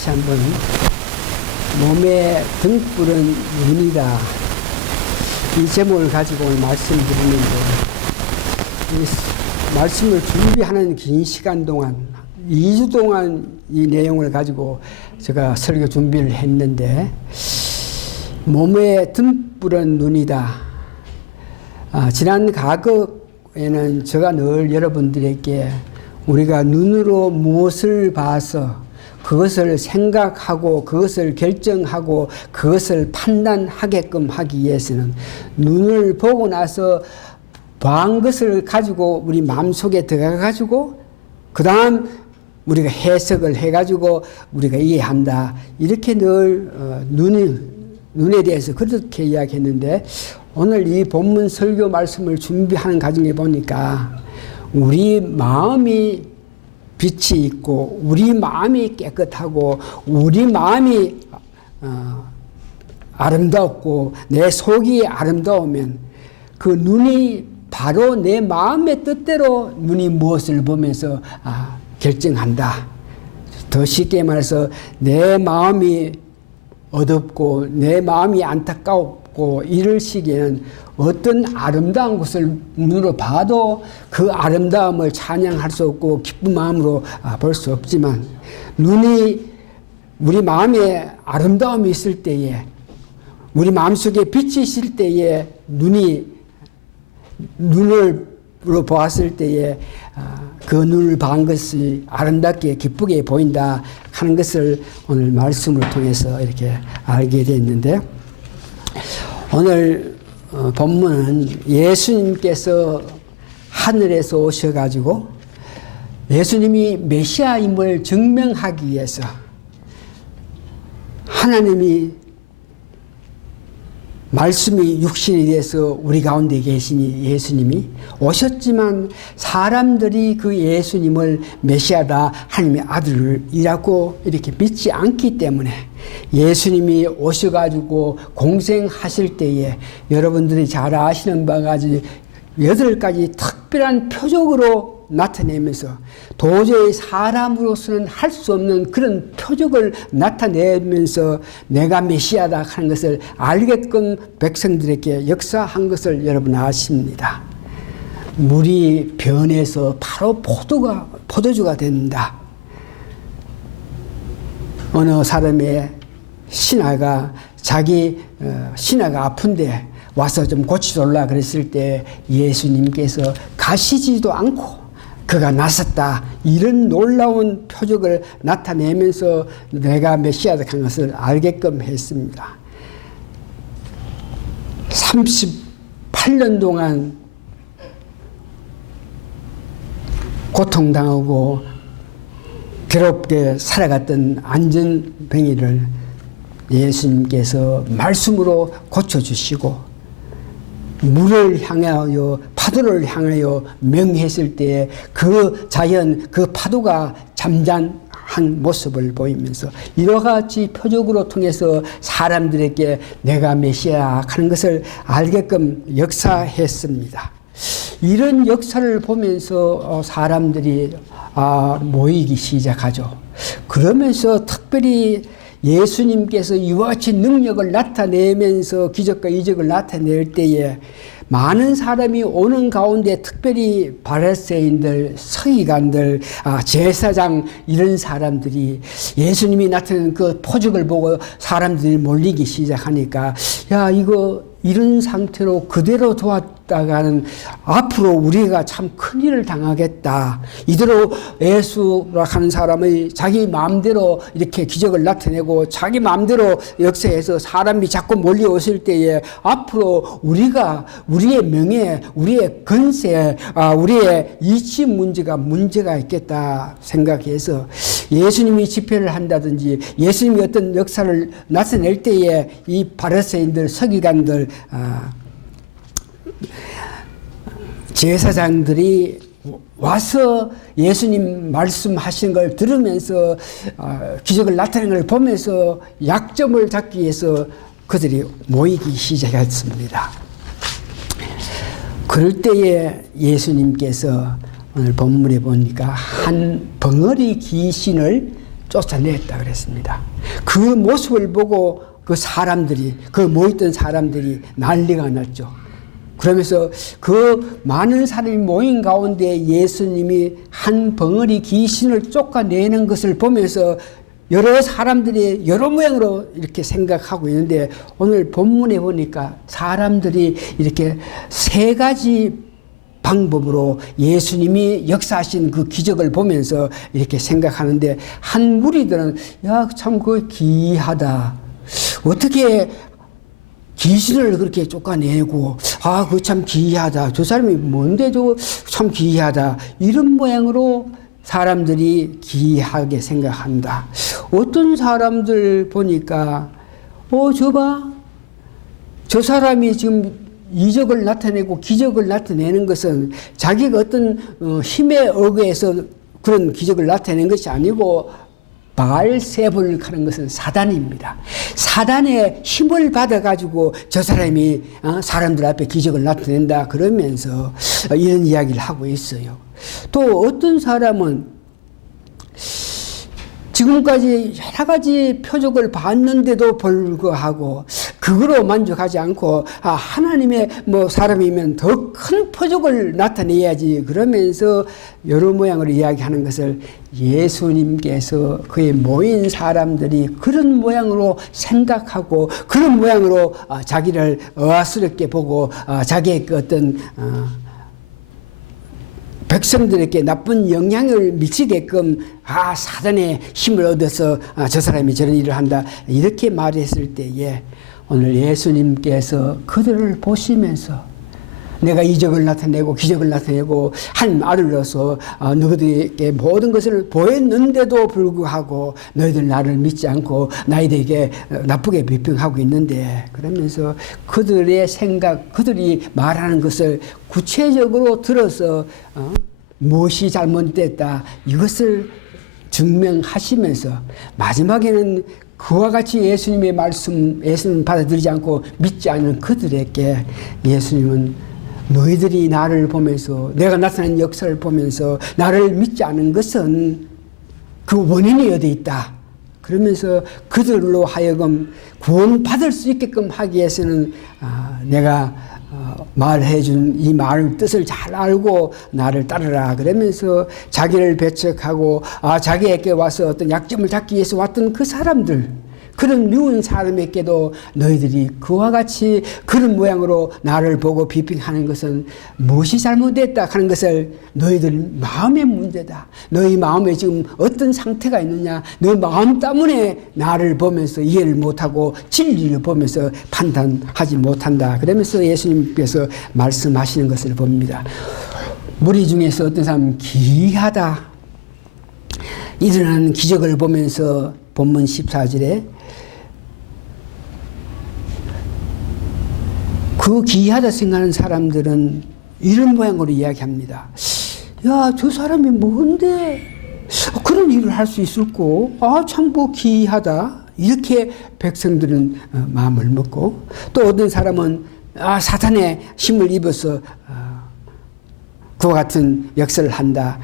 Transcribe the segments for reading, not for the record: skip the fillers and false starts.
다시 한번 몸에 등불은 눈이다, 이 제목을 가지고 오늘 말씀드리는데, 이 말씀을 준비하는 긴 시간 동안 2주 동안 이 내용을 가지고 제가 설교 준비를 했는데, 몸에 등불은 눈이다. 지난 과거에는 제가 늘 여러분들에게 우리가 눈으로 무엇을 봐서 그것을 생각하고 그것을 결정하고 그것을 판단하게끔 하기 위해서는 눈을 보고 나서 본 것을 가지고 우리 마음속에 들어가 가지고 그 다음 우리가 해석을 해 가지고 우리가 이해한다, 이렇게 늘 눈에 대해서 그렇게 이야기했는데, 오늘 이 본문 설교 말씀을 준비하는 과정에 보니까 우리 마음이 빛이 있고 우리 마음이 깨끗하고 우리 마음이 아름답고 내 속이 아름다우면 그 눈이 바로 내 마음의 뜻대로 눈이 무엇을 보면서 결정한다. 더 쉽게 말해서 내 마음이 어둡고 내 마음이 안타깝고 이럴 시기에는 어떤 아름다운 것을 눈으로 봐도 그 아름다움을 찬양할 수 없고 기쁜 마음으로 볼 수 없지만, 눈이 우리 마음에 아름다움이 있을 때에, 우리 마음속에 빛이 있을 때에 눈으로 보았을 때에 그 눈을 본 것이 아름답게 기쁘게 보인다 하는 것을 오늘 말씀을 통해서 이렇게 알게 됐는데, 오늘 본문은 예수님께서 하늘에서 오셔가지고 예수님이 메시아임을 증명하기 위해서 하나님이 말씀이 육신이 돼서 우리 가운데 계시니 예수님이 오셨지만 사람들이 그 예수님을 메시아다, 하나님의 아들이라고 이렇게 믿지 않기 때문에 예수님이 오셔가지고 공생하실 때에 여러분들이 잘 아시는 바가 가지 8가지 특별한 표적으로 나타내면서 도저히 사람으로서는 할 수 없는 그런 표적을 나타내면서 내가 메시아다 하는 것을 알게끔 백성들에게 역사한 것을 여러분 아십니다. 물이 변해서 바로 포도주가 된다. 어느 사람의 신하가 자기 신하가 아픈데 와서 좀 고치달라 그랬을 때 예수님께서 가시지도 않고 그가 나섰다, 이런 놀라운 표적을 나타내면서 내가 메시아다 하는 것을 알게끔 했습니다. 38년 동안 고통당하고 괴롭게 살아갔던 안전뱅이를 예수님께서 말씀으로 고쳐주시고 물을 향하여 파도를 향하여 명했을 때 그 자연, 그 파도가 잠잠한 모습을 보이면서 이와 같이 표적으로 통해서 사람들에게 내가 메시아 하는 것을 알게끔 역사했습니다. 이런 역사를 보면서 사람들이 모이기 시작하죠. 그러면서 특별히 예수님께서 이와 같이 능력을 나타내면서 기적과 이적을 나타낼 때에 많은 사람이 오는 가운데 특별히 바리새인들, 서기관들, 제사장 이런 사람들이 예수님이 나타내는 그 표적을 보고 사람들이 몰리기 시작하니까, 야, 이런 상태로 그대로 도왔다가는 앞으로 우리가 참 큰일을 당하겠다. 이대로 예수라 하는 사람의 자기 마음대로 이렇게 기적을 나타내고 자기 마음대로 역사해서 사람이 자꾸 몰려오실 때에 앞으로 우리의 명예, 우리의 건세, 우리의 이치 문제가 있겠다 생각해서 예수님이 집회를 한다든지 예수님이 어떤 역사를 나타낼 때에 이 바리새인들, 서기관들, 제사장들이 와서 예수님 말씀하신 걸 들으면서 기적을 나타내는 걸 보면서 약점을 잡기 위해서 그들이 모이기 시작했습니다. 그럴 때에 예수님께서 오늘 본문에 보니까 한 벙어리 귀신을 쫓아냈다 그랬습니다. 그 모습을 보고 그 사람들이, 그 모였던 사람들이 난리가 났죠. 그러면서 그 많은 사람이 모인 가운데 예수님이 한 벙어리 귀신을 쫓아내는 것을 보면서 여러 사람들이 여러 모양으로 이렇게 생각하고 있는데, 오늘 본문에 보니까 사람들이 이렇게 세 가지 방법으로 예수님이 역사하신 그 기적을 보면서 이렇게 생각하는데, 한 무리들은 야, 참 그 기이하다. 어떻게 귀신을 그렇게 쫓아내고, 아, 그 참 기이하다. 저 사람이 뭔데 저 참 기이하다. 이런 모양으로 사람들이 기이하게 생각한다. 어떤 사람들 보니까, 저 봐. 저 사람이 지금 이적을 나타내고 기적을 나타내는 것은 자기가 어떤 힘에 의해서 그런 기적을 나타내는 것이 아니고, 바알세불을 하는 것은 사단입니다. 사단의 힘을 받아가지고 저 사람이 사람들 앞에 기적을 나타낸다 그러면서 이런 이야기를 하고 있어요. 또 어떤 사람은 지금까지 여러 가지 표적을 봤는데도 불구하고 그거로 만족하지 않고, 하나님의 사람이면 더 큰 표적을 나타내야지 그러면서 여러 모양으로 이야기하는 것을 예수님께서 그의 모인 사람들이 그런 모양으로 생각하고 그런 모양으로 자기를 어아스럽게 보고 자기의 그 어떤 백성들에게 나쁜 영향을 미치게끔 사단의 힘을 얻어서 저 사람이 저런 일을 한다 이렇게 말했을 때에, 오늘 예수님께서 그들을 보시면서 내가 이적을 나타내고 기적을 나타내고 한 아들로서 너희들에게 모든 것을 보였는데도 불구하고 너희들 나를 믿지 않고 나에게 나쁘게 비평하고 있는데, 그러면서 그들의 생각, 그들이 말하는 것을 구체적으로 들어서 무엇이 잘못됐다 이것을 증명하시면서 마지막에는 그와 같이 예수님의 말씀, 예수님 받아들이지 않고 믿지 않는 그들에게 예수님은 너희들이 나를 보면서, 내가 나타낸 역사를 보면서 나를 믿지 않은 것은 그 원인이 어디 있다. 그러면서 그들로 하여금 구원받을 수 있게끔 하기 위해서는 내가 말해준 이 말 뜻을 잘 알고 나를 따르라 그러면서 자기를 배척하고 자기에게 와서 어떤 약점을 잡기 위해서 왔던 그 사람들, 그런 미운 사람에게도 너희들이 그와 같이 그런 모양으로 나를 보고 비평하는 것은 무엇이 잘못됐다 하는 것을 너희들 마음의 문제다. 너희 마음에 지금 어떤 상태가 있느냐. 너 마음 때문에 나를 보면서 이해를 못하고 진리를 보면서 판단하지 못한다. 그러면서 예수님께서 말씀하시는 것을 봅니다. 무리 중에서 어떤 사람은 기이하다. 일어나는 기적을 보면서 본문 14절에 그 기이하다 생각하는 사람들은 이런 모양으로 이야기합니다. 야, 저 사람이 뭔데 그런 일을 할 수 있을꼬? 참 뭐 기이하다. 이렇게 백성들은 마음을 먹고, 또 어떤 사람은 사탄의 힘을 입어서 그와 같은 역사를 한다.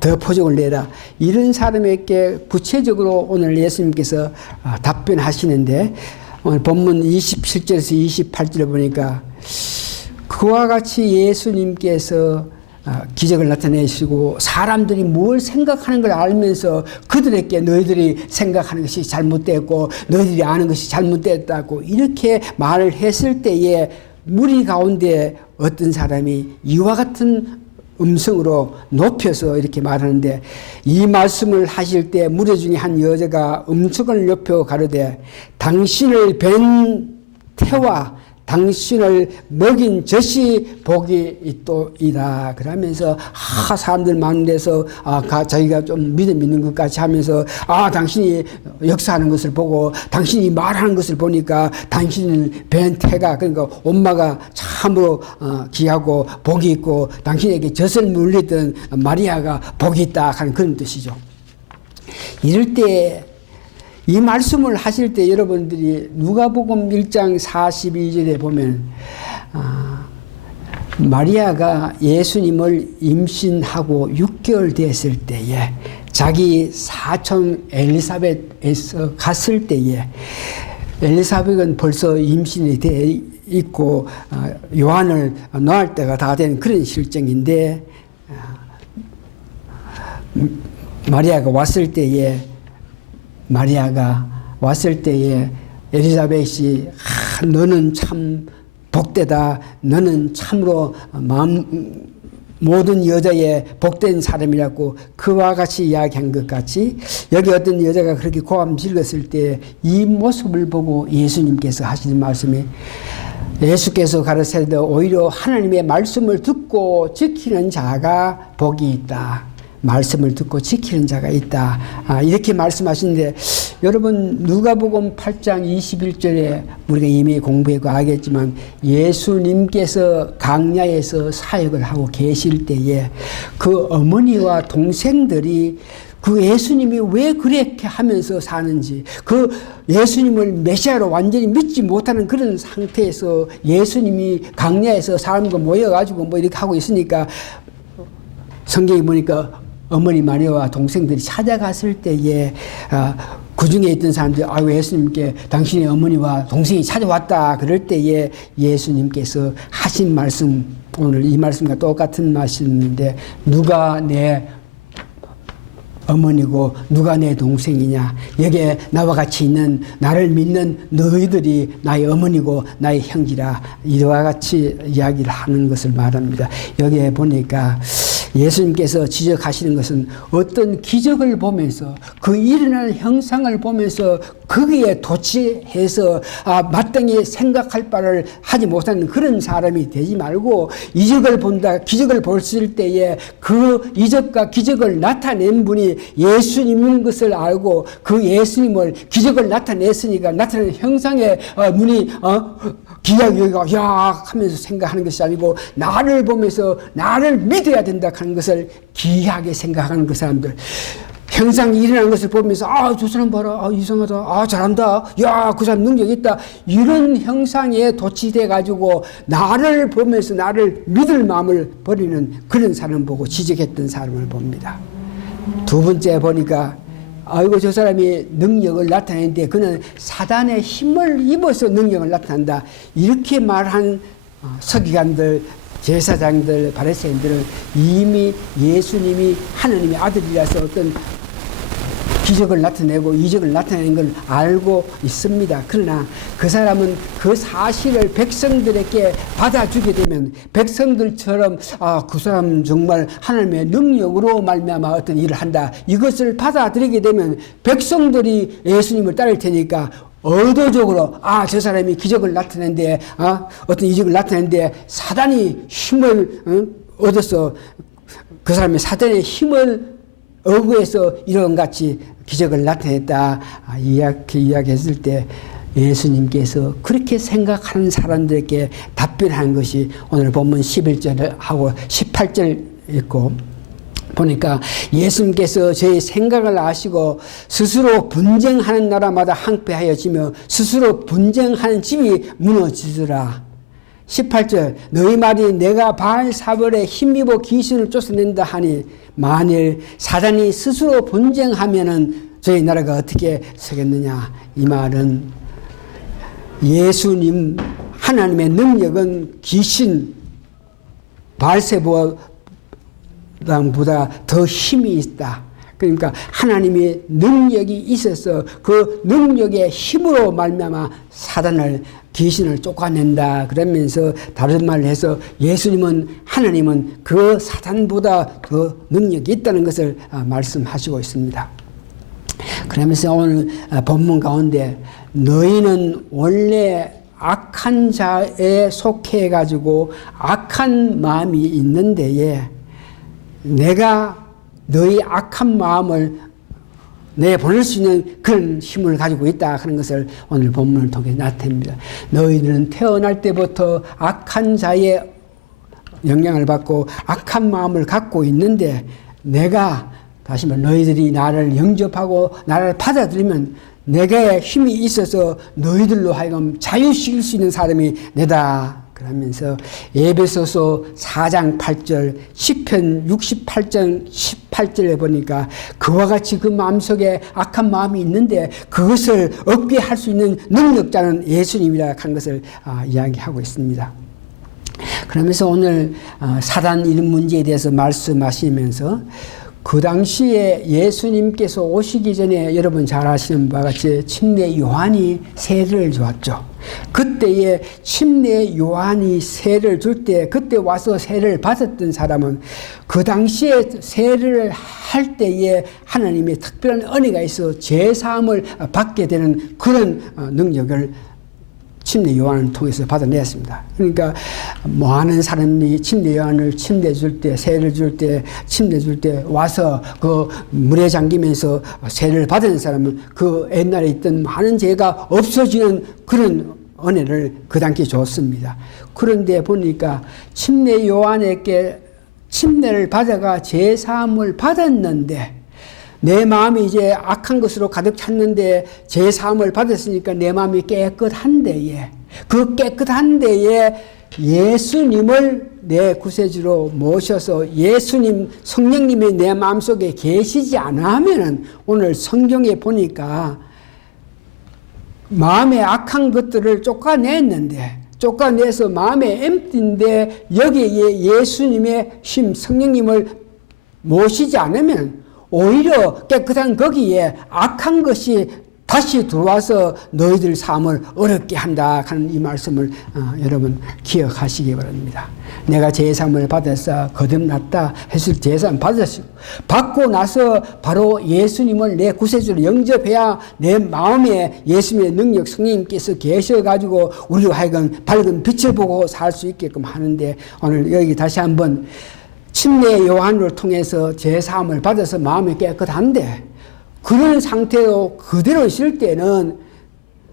더 포적을 내라. 이런 사람에게 구체적으로 오늘 예수님께서 답변하시는데, 오늘 본문 27절에서 28절을 보니까 그와 같이 예수님께서 기적을 나타내시고 사람들이 뭘 생각하는 걸 알면서 그들에게 너희들이 생각하는 것이 잘못됐고 너희들이 아는 것이 잘못됐다고 이렇게 말을 했을 때에 무리 가운데 어떤 사람이 이와 같은 음성으로 높여서 이렇게 말하는데, 이 말씀을 하실 때 무리 중에 한 여자가 음성을 높여 가로되 당신을 뵌 태와 당신을 먹인 젖이 복이 있도이다. 그러면서 사람들 많은 데서 자기가 좀 믿음 있는 것 같이 하면서 당신이 역사하는 것을 보고 당신이 말하는 것을 보니까 당신을 뵌 태가, 그러니까 엄마가 참으로 귀하고 복이 있고 당신에게 젖을 물리던 마리아가 복이 있다 하는 그런 뜻이죠. 이럴 때 이 말씀을 하실 때 여러분들이 누가복음 1장 42절에 보면 마리아가 예수님을 임신하고 6개월 됐을 때에 자기 사촌 엘리사벳에서 갔을 때에 엘리사벳은 벌써 임신이 돼 있고 요한을 낳을 때가 다 된 그런 실정인데 마리아가 왔을 때에 엘리사벳이 너는 참 복되다. 너는 참으로 모든 여자의 복된 사람이라고 그와 같이 이야기한 것 같이 여기 어떤 여자가 그렇게 고함 질렀을 때 이 모습을 보고 예수님께서 하시는 말씀이 예수께서 가르치되 오히려 하나님의 말씀을 듣고 지키는 자가 복이 있다. 말씀을 듣고 지키는 자가 있다. 이렇게 말씀하시는데 여러분 누가복음 8장 21절에 우리가 이미 공부하고 알겠지만 예수님께서 강야에서 사역을 하고 계실 때에 그 어머니와 동생들이 그 예수님이 왜 그렇게 하면서 사는지 그 예수님을 메시아로 완전히 믿지 못하는 그런 상태에서 예수님이 강야에서 사람과 모여가지고 뭐 이렇게 하고 있으니까 성경에 보니까 어머니 마리아와 동생들이 찾아갔을 때에 그 중에 있던 사람들이 예수님께 당신의 어머니와 동생이 찾아왔다 그럴 때에 예수님께서 하신 말씀 오늘 이 말씀과 똑같은 말씀인데 누가 내 어머니고 누가 내 동생이냐 여기에 나와 같이 있는 나를 믿는 너희들이 나의 어머니고 나의 형제라 이와 같이 이야기를 하는 것을 말합니다. 여기에 보니까 예수님께서 지적하시는 것은 어떤 기적을 보면서 그 일어나는 형상을 보면서 거기에 도취해서 마땅히 생각할 바를 하지 못하는 그런 사람이 되지 말고 이적을 본다 기적을 봤을 때에 그 이적과 기적을 나타낸 분이 예수님인 것을 알고 그 예수님을 기적을 나타냈으니까 나타낸 형상의 눈이 기약여기가 야 하면서 생각하는 것이 아니고 나를 보면서 나를 믿어야 된다 하는 것을 기이하게 생각하는 그 사람들 형상이 일어나는 것을 보면서 저 사람 봐라 이상하다 잘한다 야 그 사람 능력 있다 이런 형상에 도취돼 가지고 나를 보면서 나를 믿을 마음을 버리는 그런 사람 보고 지적했던 사람을 봅니다. 두 번째 보니까 저 사람이 능력을 나타내는데 그는 사단의 힘을 입어서 능력을 나타낸다. 이렇게 말한 서기관들, 제사장들, 바리새인들은 이미 예수님이 하나님의 아들이라서 어떤 기적을 나타내고 이적을 나타내는 걸 알고 있습니다. 그러나 그 사람은 그 사실을 백성들에게 받아주게 되면 백성들처럼 그 사람은 정말 하나님의 능력으로 말미암아 어떤 일을 한다. 이것을 받아들이게 되면 백성들이 예수님을 따를 테니까 의도적으로 저 사람이 기적을 나타내는데 어떤 이적을 나타내는데 사단이 힘을 얻어서 그 사람의 사단의 힘을 어구해서 이런 같이 기적을 나타냈다 이렇게 이야기했을 때 예수님께서 그렇게 생각하는 사람들에게 답변하는 것이 오늘 본문 11절하고 18절 있고 보니까 예수님께서 저희 생각을 아시고 스스로 분쟁하는 나라마다 항폐하여지며 스스로 분쟁하는 집이 무너지더라. 18절 너희 말이 내가 바알사벌에 힘입어 귀신을 쫓아낸다 하니 만일 사단이 스스로 분쟁하면은 저희 나라가 어떻게 서겠느냐. 이 말은 예수님 하나님의 능력은 귀신 바알세보보다 더 힘이 있다. 그러니까 하나님의 능력이 있어서 그 능력의 힘으로 말미암아 사단을 귀신을 쫓아낸다. 그러면서 다른 말을 해서 예수님은 하나님은 그 사단보다 더 능력이 있다는 것을 말씀하시고 있습니다. 그러면서 오늘 본문 가운데 너희는 원래 악한 자에 속해 가지고 악한 마음이 있는 데에 내가 너희 악한 마음을 내보낼 수 있는 그런 힘을 가지고 있다 하는 것을 오늘 본문을 통해 나타냅니다. 너희들은 태어날 때부터 악한 자의 영향을 받고 악한 마음을 갖고 있는데 내가 다시 말해 너희들이 나를 영접하고 나를 받아들이면 내게 힘이 있어서 너희들로 하여금 자유시킬 수 있는 사람이 내다 그러면서 에베소서 4장 8절, 시편 68장 18절에 보니까 그와 같이 그 마음속에 악한 마음이 있는데 그것을 없게 할 수 있는 능력자는 예수님이라 한 것을 이야기하고 있습니다. 그러면서 오늘 사단 이런 문제에 대해서 말씀하시면서 그 당시에 예수님께서 오시기 전에 여러분 잘 아시는 바와 같이 침례 요한이 세례를 주었죠. 그때에 침례 요한이 세례를 줄 때 그때 와서 세례를 받았던 사람은 그 당시에 세례를 할 때에 하나님의 특별한 은혜가 있어 죄사함을 받게 되는 그런 능력을 침례 요한을 통해서 받아냈습니다. 그러니까 많은 사람이 침례 요한을 침례 줄 때, 세례를 줄 때, 침례 줄 때 와서 그 물에 잠기면서 세례를 받은 사람은 그 옛날에 있던 많은 죄가 없어지는 그런 은혜를 그 당시에 줬습니다. 그런데 보니까 침례 요한에게 침례를 받아가 죄사함을 받았는데 내 마음이 이제 악한 것으로 가득 찼는데 죄사함을 받았으니까 내 마음이 깨끗한 데에 그 깨끗한 데에 예수님을 내 구세주로 모셔서 예수님 성령님이 내 마음속에 계시지 않아 하면은 오늘 성경에 보니까 마음에 악한 것들을 쫓아내서 마음에 엠띠인데 여기에 예수님의 심 성령님을 모시지 않으면 오히려 깨끗한 거기에 악한 것이 다시 들어와서 너희들 삶을 어렵게 한다 하는 이 말씀을 여러분 기억하시기 바랍니다. 내가 제사함을 받아서 거듭났다 했을 제사함 받았고 받고 나서 바로 예수님을 내 구세주로 영접해야 내 마음에 예수님의 능력 성령님께서 계셔가지고 우리로 하여금 밝은 빛을 보고 살 수 있게끔 하는데 오늘 여기 다시 한번 침례 요한을 통해서 제사함을 받아서 마음이 깨끗한데 그런 상태로 그대로 있을 때는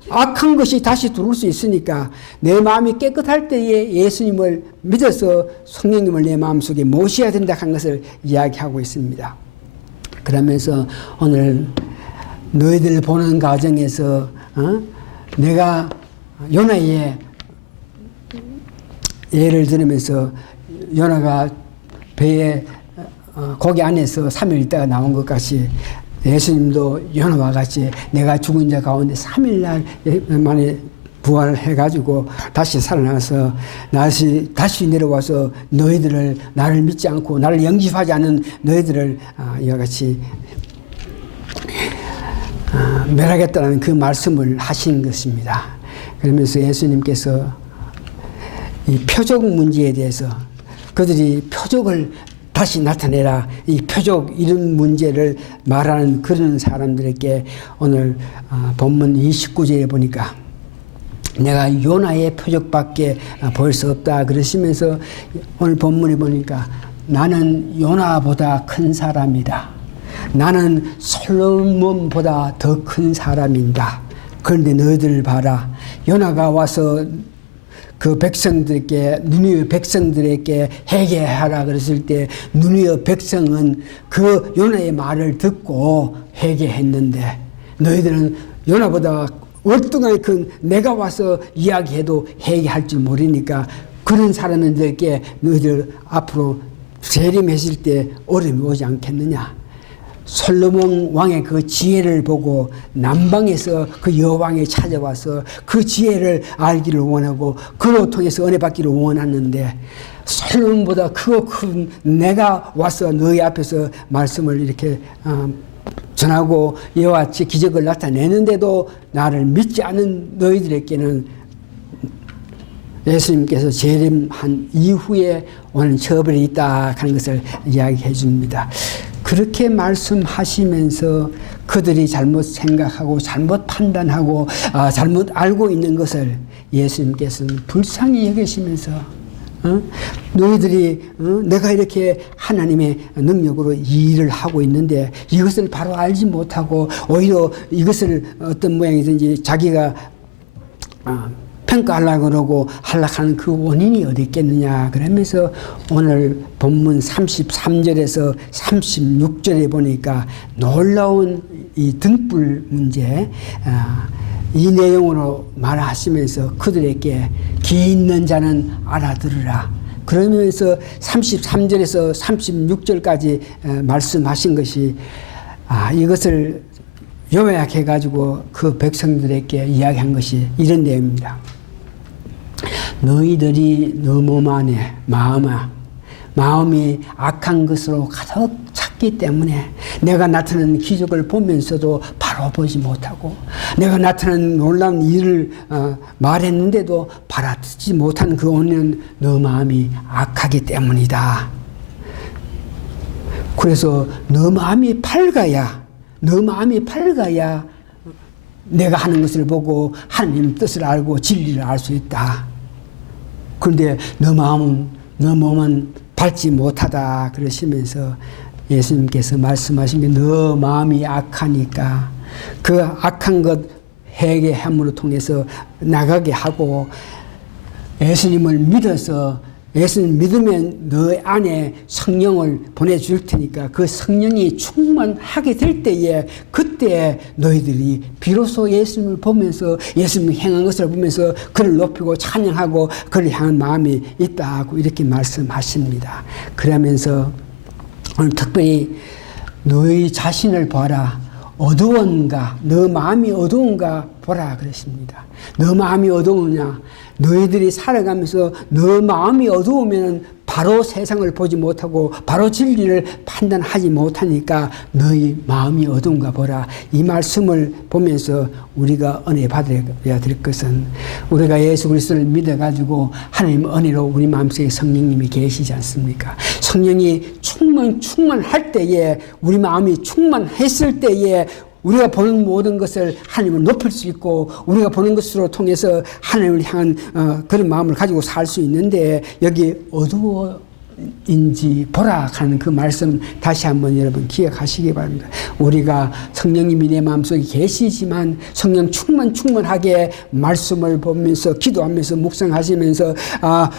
악한 것이 다시 들어올 수 있으니까 내 마음이 깨끗할 때에 예수님을 믿어서 성령님을 내 마음속에 모셔야 된다 한 것을 이야기하고 있습니다. 그러면서 오늘 너희들 보는 과정에서 내가 요나의 예를 들으면서 요나가 배에 고기 안에서 3일 있다가 나온 것 같이 예수님도 요나와 같이 내가 죽은 자 가운데 3일 만에 부활을 해가지고 다시 살아나서 다시 내려와서 너희들을 나를 믿지 않고 나를 영접하지 않은 너희들을 이와 같이 멸하겠다는 그 말씀을 하신 것입니다. 그러면서 예수님께서 이 표적 문제에 대해서 그들이 표적을 다시 나타내라. 이 표적 이런 문제를 말하는 그런 사람들에게 오늘 본문 29절에 보니까 내가 요나의 표적밖에 볼 수 없다 그러시면서 오늘 본문에 보니까 나는 요나보다 큰 사람이다. 나는 솔로몬보다 더 큰 사람이다. 그런데 너희들 봐라. 요나가 와서 그 백성들에게 니느웨 백성들에게 회개하라 그랬을 때 니느웨 백성은 그 요나의 말을 듣고 회개했는데 너희들은 요나보다 월등하게 큰 내가 와서 이야기해도 회개할 줄 모르니까 그런 사람들에게 너희들 앞으로 재림했을 때 어려움이 오지 않겠느냐. 솔로몬 왕의 그 지혜를 보고 남방에서 그 여왕이 찾아와서 그 지혜를 알기를 원하고 그로 통해서 은혜 받기를 원하는데 솔로몬보다 크고 큰 내가 와서 너희 앞에서 말씀을 이렇게 전하고 이와 같이 기적을 나타내는데도 나를 믿지 않는 너희들에게는 예수님께서 재림한 이후에 오는 처벌이 있다 하는 것을 이야기해 줍니다. 그렇게 말씀하시면서 그들이 잘못 생각하고 잘못 판단하고 잘못 알고 있는 것을 예수님께서는 불쌍히 여기시면서 너희들이 내가 이렇게 하나님의 능력으로 일을 하고 있는데 이것을 바로 알지 못하고 오히려 이것을 어떤 모양이든지 자기가 평가하려고 그러고 하락하는 그 원인이 어디 있겠느냐 그러면서 오늘 본문 33절에서 36절에 보니까 놀라운 이 등불 문제 이 내용으로 말하시면서 그들에게 기 있는 자는 알아들으라. 그러면서 33절에서 36절까지 말씀하신 것이 이것을 요약해가지고 그 백성들에게 이야기한 것이 이런 내용입니다. 너희들이 너 몸 안에 마음이 악한 것으로 가득 찼기 때문에 내가 나타낸 기적을 보면서도 바로 보지 못하고 내가 나타낸 놀라운 일을 말했는데도 바라듣지 못한 그 원인은 너 마음이 악하기 때문이다. 그래서 너 마음이 밝아야 내가 하는 것을 보고 하나님 뜻을 알고 진리를 알 수 있다. 그런데 너 몸은 밝지 못하다 그러시면서 예수님께서 말씀하신 게 너 마음이 악하니까 그 악한 것 회개함으로 통해서 나가게 하고 예수님을 믿어서 예수님 믿으면 너 안에 성령을 보내줄 테니까 그 성령이 충만하게 될 때에 그때 너희들이 비로소 예수님을 보면서 예수님이 행한 것을 보면서 그를 높이고 찬양하고 그를 향한 마음이 있다고 이렇게 말씀하십니다. 그러면서 오늘 특별히 너희 자신을 봐라. 어두운가 너 마음이 어두운가 보라 그랬습니다. 너 마음이 어두우냐 너희들이 살아가면서 너 마음이 어두우면 바로 세상을 보지 못하고 바로 진리를 판단하지 못하니까 너희 마음이 어두운가 보라. 이 말씀을 보면서 우리가 은혜 받아야 될 것은 우리가 예수 그리스도를 믿어가지고 하나님 은혜로 우리 마음속에 성령님이 계시지 않습니까? 성령이 충만할 때에 우리 마음이 충만했을 때에 우리가 보는 모든 것을 하나님을 높일 수 있고 우리가 보는 것으로 통해서 하나님을 향한 그런 마음을 가지고 살 수 있는데 여기 어두워인지 보라 하는 그 말씀 다시 한번 여러분 기억하시기 바랍니다. 우리가 성령님이 내 마음속에 계시지만 성령 충만하게 말씀을 보면서 기도하면서 묵상하시면서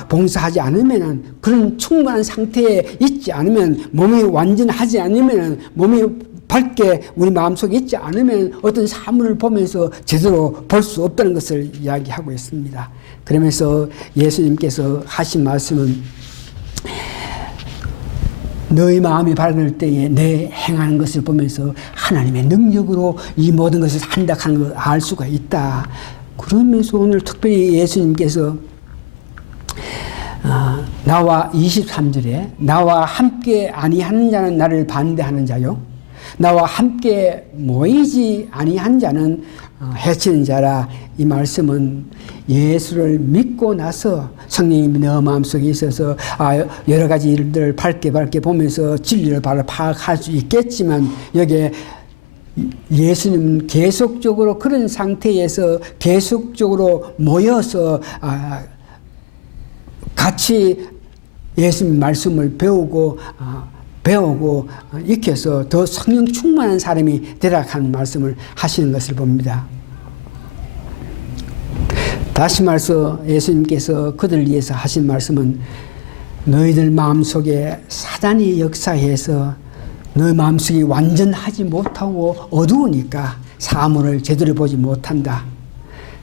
봉사하지 않으면 그런 충만한 상태에 있지 않으면 몸이 완전하지 않으면 몸이 밝게 우리 마음속에 있지 않으면 어떤 사물을 보면서 제대로 볼 수 없다는 것을 이야기하고 있습니다. 그러면서 예수님께서 하신 말씀은 너희 마음이 밝을 때에 내 행하는 것을 보면서 하나님의 능력으로 이 모든 것을 한다 하는 걸 알 수가 있다. 그러면서 오늘 특별히 예수님께서 나와 23절에 나와 함께 아니하는 자는 나를 반대하는 자요 나와 함께 모이지 아니한 자는 해치는 자라. 이 말씀은 예수를 믿고 나서 성령님이 너 마음속에 있어서 여러 가지 일들을 밝게 보면서 진리를 바로 파악할 수 있겠지만 여기에 예수님은 계속적으로 그런 상태에서 계속적으로 모여서 같이 예수님 말씀을 배우고 익혀서 더 성령 충만한 사람이 되라 하는 말씀을 하시는 것을 봅니다. 다시 말해서 예수님께서 그들을 위해서 하신 말씀은 너희들 마음속에 사단이 역사해서 너희 마음속이 완전하지 못하고 어두우니까 사물을 제대로 보지 못한다.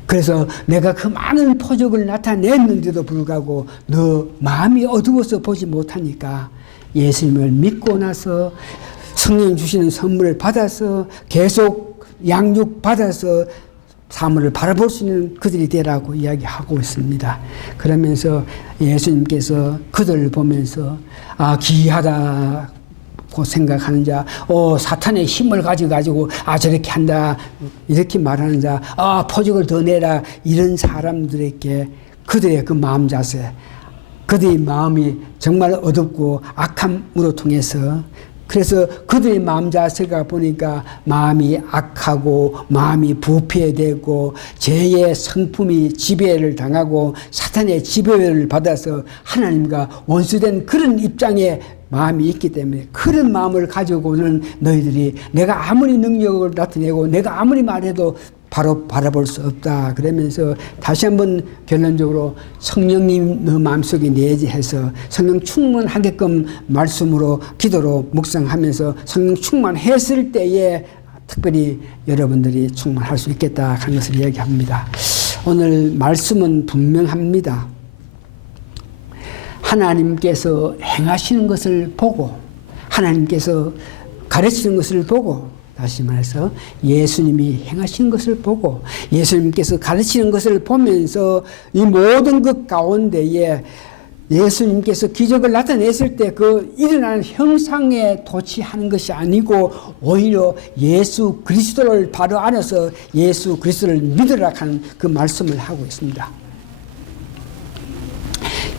그래서 내가 그 많은 표적을 나타냈는데도 불구하고 너 마음이 어두워서 보지 못하니까 예수님을 믿고 나서 성령 주시는 선물을 받아서 계속 양육받아서 사물을 바라볼 수 있는 그들이 되라고 이야기하고 있습니다. 그러면서 예수님께서 그들을 보면서 기이하다고 생각하는 자, 사탄의 힘을 가지고 저렇게 한다 이렇게 말하는 자, 표적을 더 내라 이런 사람들에게 그들의 그 마음 자세 그들의 마음이 정말 어둡고 악함으로 통해서 그래서 그들의 마음 자세가 보니까 마음이 악하고 마음이 부패되고 죄의 성품이 지배를 당하고 사탄의 지배를 받아서 하나님과 원수된 그런 입장에 마음이 있기 때문에 그런 마음을 가지고는 너희들이 내가 아무리 능력을 나타내고 내가 아무리 말해도 바로 바라볼 수 없다. 그러면서 다시 한번 결론적으로 성령님 너 마음속에 내재해서 성령 충만하게끔 말씀으로 기도로 묵상하면서 성령 충만했을 때에 특별히 여러분들이 충만할 수 있겠다 하는 것을 이야기합니다. 오늘 말씀은 분명합니다. 하나님께서 행하시는 것을 보고 하나님께서 가르치는 것을 보고 다시 말해서 예수님이 행하시는 것을 보고 예수님께서 가르치는 것을 보면서 이 모든 것 가운데에 예수님께서 기적을 나타냈을 때 그 일어나는 형상에 도취하는 것이 아니고 오히려 예수 그리스도를 바로 알아서 예수 그리스도를 믿으라 하는 그 말씀을 하고 있습니다.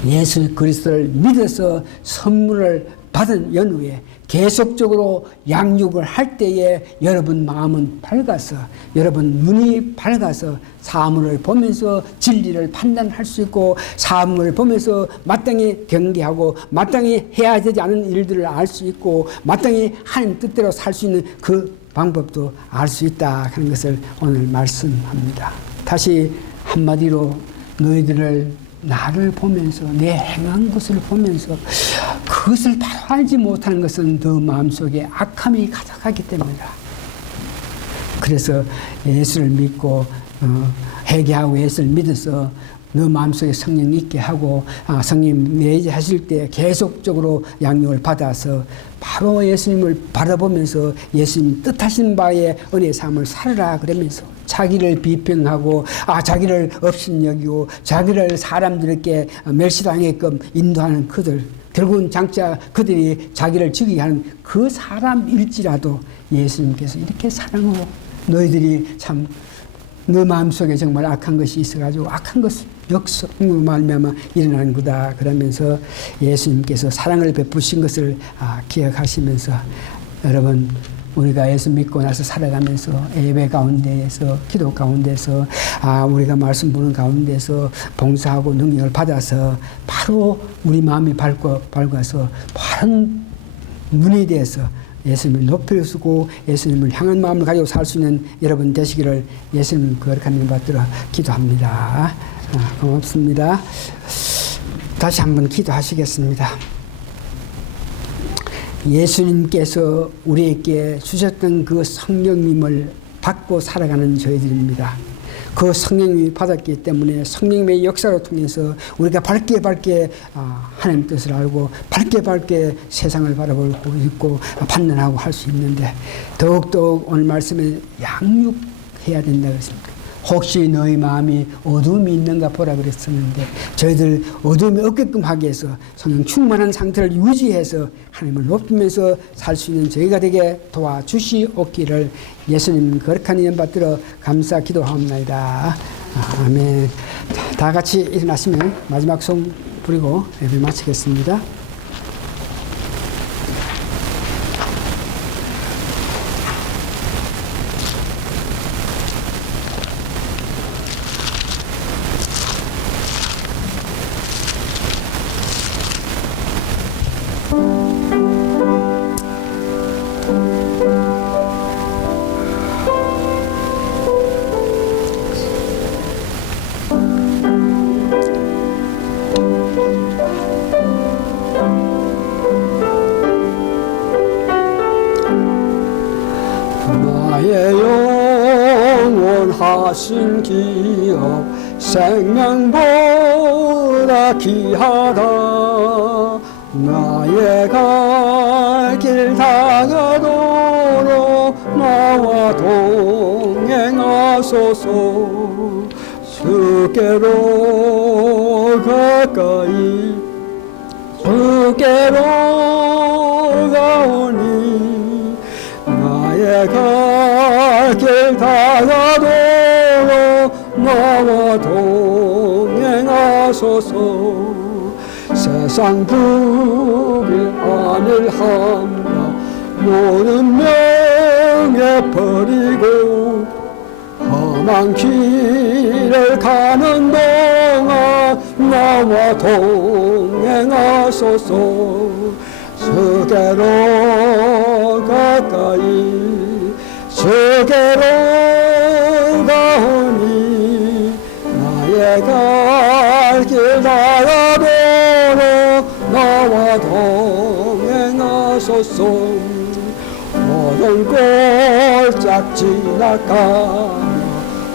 예수 그리스도를 믿어서 선물을 받은 연후에 계속적으로 양육을 할 때에 여러분 마음은 밝아서 여러분 눈이 밝아서 사물을 보면서 진리를 판단할 수 있고 사물을 보면서 마땅히 경계하고 마땅히 해야 되지 않은 일들을 알 수 있고 마땅히 하나님 뜻대로 살 수 있는 그 방법도 알 수 있다 하는 것을 오늘 말씀합니다. 다시 한마디로 너희들을 나를 보면서 내 행한 것을 보면서 그것을 바로 알지 못하는 것은 너 마음속에 악함이 가득하기 때문이다. 그래서 예수를 믿고 회개하고 예수를 믿어서 너 마음속에 성령 있게 하고 성령 내재하실 때 계속적으로 양육을 받아서 바로 예수님을 바라보면서 예수님 뜻하신 바에 은혜의 삶을 살아라 그러면서 자기를 비평하고 자기를 업신여기고 자기를 사람들에게 멸시당하게끔 인도하는 그들 결국은 장차 그들이 자기를 죽이게 하는 그 사람일지라도 예수님께서 이렇게 사랑하고 너희들이 참 너 마음속에 정말 악한 것이 있어가지고 악한 것을 역성으로 말미암아 일어나는 거다 그러면서 예수님께서 사랑을 베푸신 것을 기억하시면서 여러분 우리가 예수 믿고 나서 살아가면서 예배 가운데에서 기도 가운데서 우리가 말씀 보는 가운데서 봉사하고 능력을 받아서 바로 우리 마음이 밝아서 바른 눈이 돼서 예수님을 높여주고 예수님을 향한 마음을 가지고 살 수 있는 여러분 되시기를 예수님 거룩한 이름 받들어 기도합니다. 고맙습니다. 다시 한번 기도하시겠습니다. 예수님께서 우리에게 주셨던 그 성령님을 받고 살아가는 저희들입니다. 그 성령님이 받았기 때문에 성령님의 역사를 통해서 우리가 밝게 하나님 뜻을 알고 밝게 세상을 바라보고 있고 판단하고 할 수 있는데 더욱더욱 오늘 말씀에 양육해야 된다 그랬습니다. 혹시 너희 마음이 어둠이 있는가 보라 그랬었는데 저희들 어둠이 없게끔 하기 위해서 성령 충만한 상태를 유지해서 하나님을 높이면서 살 수 있는 저희가 되게 도와주시옵기를 예수님 거룩한 이름 받들어 감사 기도하옵나이다. 아멘. 다 같이 일어나시면 마지막 송 부리고 예배 마치겠습니다. 영원하신 기업 생명보다 귀하다. 나의 갈 길 다가도록 나와 동행하소서. 주께로 가까이 주께로 가오니 나의 갈 길 다가도록 나와 동행하소서. 세상 불길 안일함과 모든 명예 버리고 험한 길을 가는 동안 나와 동행하소서. 주께로 가까이 주께로 가오니 나의 갈 길 다가도록 나와 동행하소서. 모든 붉은 골짝 지나가며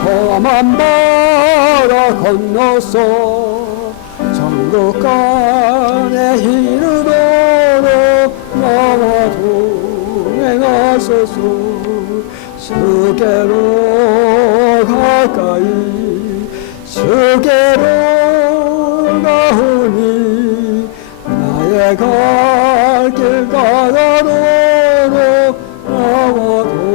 험한 바다 건너서 정국간의 희르도로 나와 동행하소서. 주께로 가까이 주께로 가오니 나의 갈 길 가다로로 나와 동행하소서.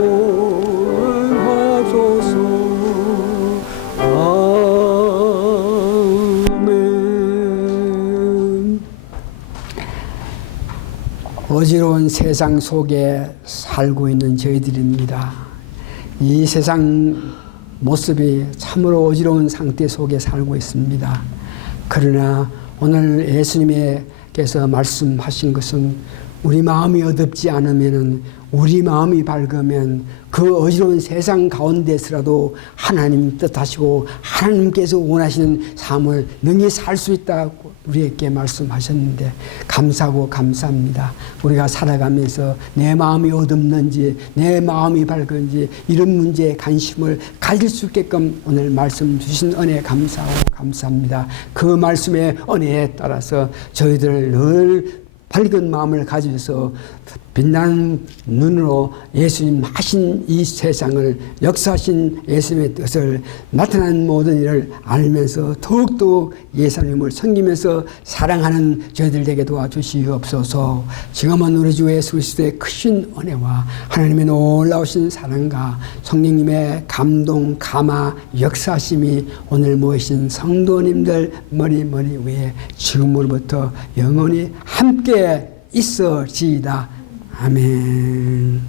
아멘. 어지러운 세상 속에 살고 있는 저희들입니다. 이 세상 모습이 참으로 어지러운 상태 속에 살고 있습니다. 그러나 오늘 예수님께서 말씀하신 것은 우리 마음이 어둡지 않으면, 우리 마음이 밝으면 그 어지러운 세상 가운데서라도 하나님 뜻하시고 하나님께서 원하시는 삶을 능히 살 수 있다고 우리에게 말씀하셨는데 감사하고 감사합니다. 우리가 살아가면서 내 마음이 어둡는지 내 마음이 밝은지 이런 문제에 관심을 가질 수 있게끔 오늘 말씀 주신 은혜 감사하고 감사합니다. 그 말씀의 은혜에 따라서 저희들 늘 밝은 마음을 가지면서 빛나는 눈으로 예수님 하신 이 세상을, 역사하신 예수님의 뜻을, 나타난 모든 일을 알면서 더욱더 예수님을 섬기면서 사랑하는 저희들 되게 도와주시옵소서. 지금은 우리 주 예수 그리스도의 크신 은혜와 하나님의 놀라우신 사랑과 성령님의 감동, 감화, 역사하심이 오늘 모이신 성도님들 머리 위에 지금으로부터 영원히 함께 있어지이다. 아멘.